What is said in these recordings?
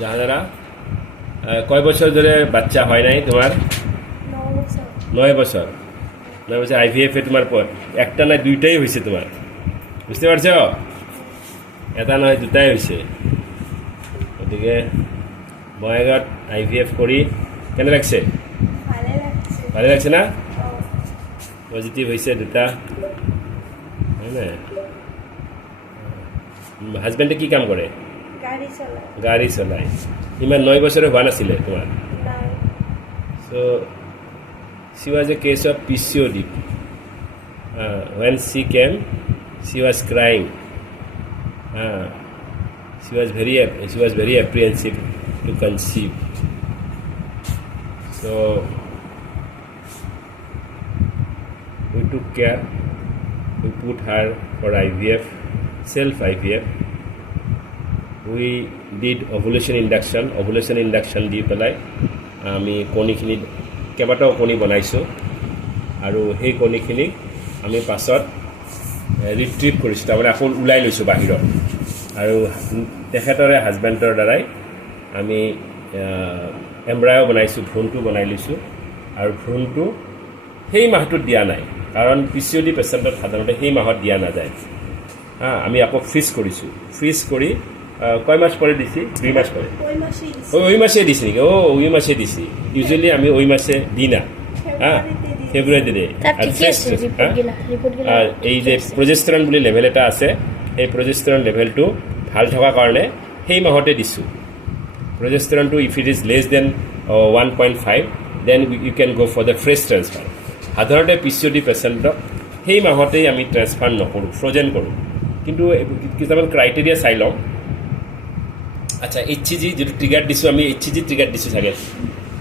জাহানারা কয় বছর ধরে বাচ্চা হয় নাই তোমার? 9 বছর। 9 বছর আইভিএফ এ তোমার একটা না দুইটাই হয়েছে তোমার, বুঝতে পারছো? এটা নয় দুটাই হয়েছে। গতিকে বঙাইগাঁৱত আইভিএফ করি কেনে লাগছে? ভালে লাগছে না? পজিটিভ হয়েছে দুটা, হয় না? হাজবেন্ডে কি কাম করে? গাড়ি চলায়। ইমান 9 বছরে হোৱা নাছিলে তোমাৰ? So she was a case of PCOD. When she came, she was crying. She was very apprehensive to conceive. So we took care. We put her for IVF, self IVF. We did ovulation induction দি পেলাই আমি কণীখিনি কেইবাটাও কণী বনাইছোঁ আৰু সেই কণীখিনিক আমি পাছত ৰিট্ৰিভ কৰিছোঁ, তাৰমানে আকৌ ওলাই লৈছোঁ বাহিৰত। আৰু তেখেতৰে হাজবেণ্ডৰ দ্বাৰাই আমি এম্ব্ৰায়ো বনাইছোঁ, ভ্ৰূণটো বনাই লৈছোঁ। আৰু ভ্ৰূণটো সেই মাহটোত দিয়া নাই, কাৰণ PCOD পেচেণ্টত সাধাৰণতে সেই মাহত দিয়া নাযায়। আমি আকৌ ফ্ৰিজ কৰিছোঁ। ফ্ৰিজ কৰি কয় মাস পরে দিছি? 2 মাস পরে। ওই মাসে দিছি নাকি? ওই মাসে দিছি। ইউজুয়ালি আমি ওই মাসে দিই না, ফেব্রুয়ারিতে। আর এই যে প্ৰজেষ্টেৰন বুলি লেভেল এটা আছে, এই প্ৰজেষ্টেৰন লেভেলটো ভাল থকাৰ কাৰণে সেই মাহতে দিছোঁ। প্ৰজেষ্টেৰনটো if it is less than 1.5 then you can go' for the fresh transfer. সাধাৰণতে PCOD পেচেণ্টক সেই মাহতেই আমি ট্ৰেন্সফাৰ নকৰোঁ, ফ্ৰজেন কৰোঁ। কিন্তু কিছুমান ক্ৰাইটেৰিয়া চাই লওঁ। আচ্ছা, HCG যিটো ট্ৰিগাৰ দিছোঁ আমি, HCG ট্ৰিগাৰ দিছোঁ চাগে,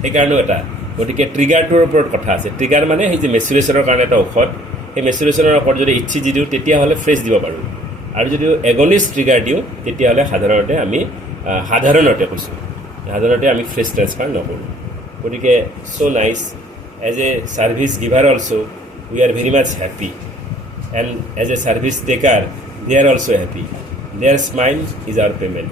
সেইকাৰণেও এটা। গতিকে ট্ৰিগাৰটোৰ ওপৰত কথা আছে। ট্ৰিগাৰ মানে সেই যে মেচুৰেশ্যনৰ কাৰণে এটা ঔষধ, সেই মেচুৰেশ্যনৰ ওপৰত যদি HCG দিওঁ তেতিয়াহ'লে ফ্ৰেছ দিব পাৰোঁ। আৰু যদি এগনিষ্ট ট্ৰিগাৰ দিওঁ তেতিয়াহ'লে সাধাৰণতে আমি ফ্ৰেছ ট্ৰেন্সফাৰ নকৰোঁ। গতিকে so' nice, as a service giver also' we are very much happy, and as a service taker they are also' happy. Their smile is our payment.